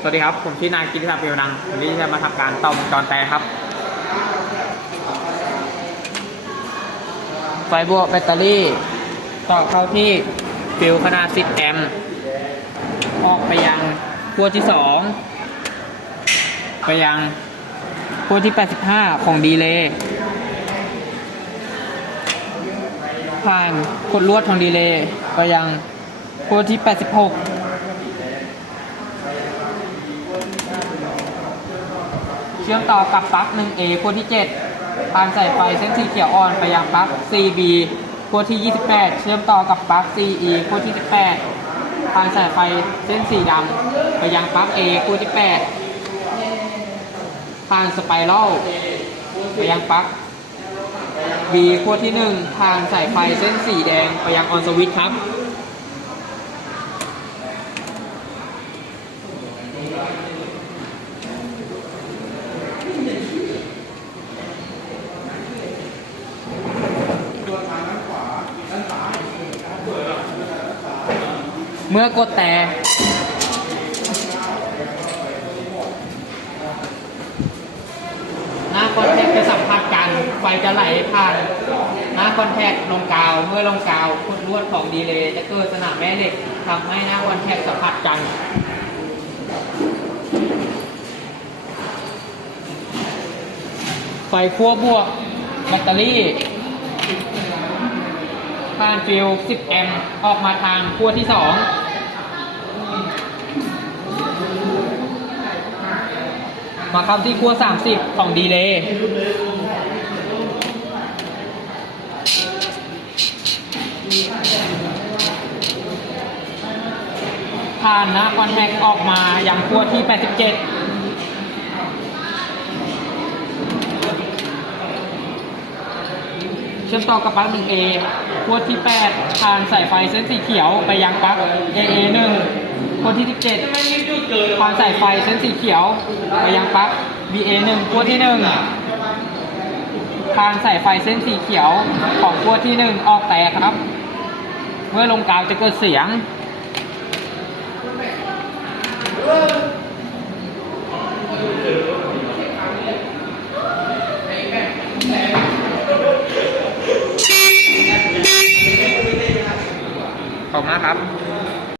สวัสดีครับ ผมชื่อนายกิติศักดิ์เปียวนังวันนี้จะมาทำการต่อวงจรแต่ครับ ไฟบวกแบตเตอรี่ ต่อเข้าที่ฟิวขนาด 10 แอมป์ออกไปยังขั้วที่ 2 ไปยังขั้วที่ 85 ของดีเลย์ผ่านกดลวดของดีเลย์ไปยังขั้วที่ 86 เชื่อมต่อกับปลั๊ก 1A ขั้วที่ 7 ผ่านสายไฟเส้นสีเขียวอ่อนไปยังปลั๊ก CB ขั้วที่ 28 เชื่อมต่อกับปลั๊ก CE ขั้วที่ 18 ผ่านสายไฟเส้นสีดำไปยังปลั๊ก A ขั้วที่ 8 ผ่านสไปรัลไปยังปลั๊ก B ขั้วที่ 1 ผ่านสายไฟเส้นสีแดงไปยังออนสวิตช์ครับ เมื่อกดแต่หน้าคอนแทคจะสัมผัสกัน ไฟจะไหลผ่านหน้าคอนแทคลงกาว เมื่อลงกาวขุดลวดของดีเลย์จะเกิดสนามแม่เหล็กทำให้หน้าคอนแทคสัมผัสกันไฟขั้วบวกแบตเตอรี่ ผ่านฟิล10 แอมออกมาทางขั้วที่ 2 มาเข้าที่ขั้ว 30 ของดีเลย์ผ่านนะคอนแทคออกมาอย่างขั้วที่ 87เชื่อมต่อกับปลั๊ก 1A ขวที่ 8 ผ่านสายไฟเส้นสีเขียวไปยังปลั๊ก AA1 ขวดที่ 17 ผ่านสายไฟเส้นสีเขียวไปยังปลั๊ก BA1 ขวที่ 1 ผ่านสายไฟเส้นสีเขียวของขวที่ 1 ออกแตกครับ เมื่อลงกาวจะเกิดเสียง อบคุณมากครับ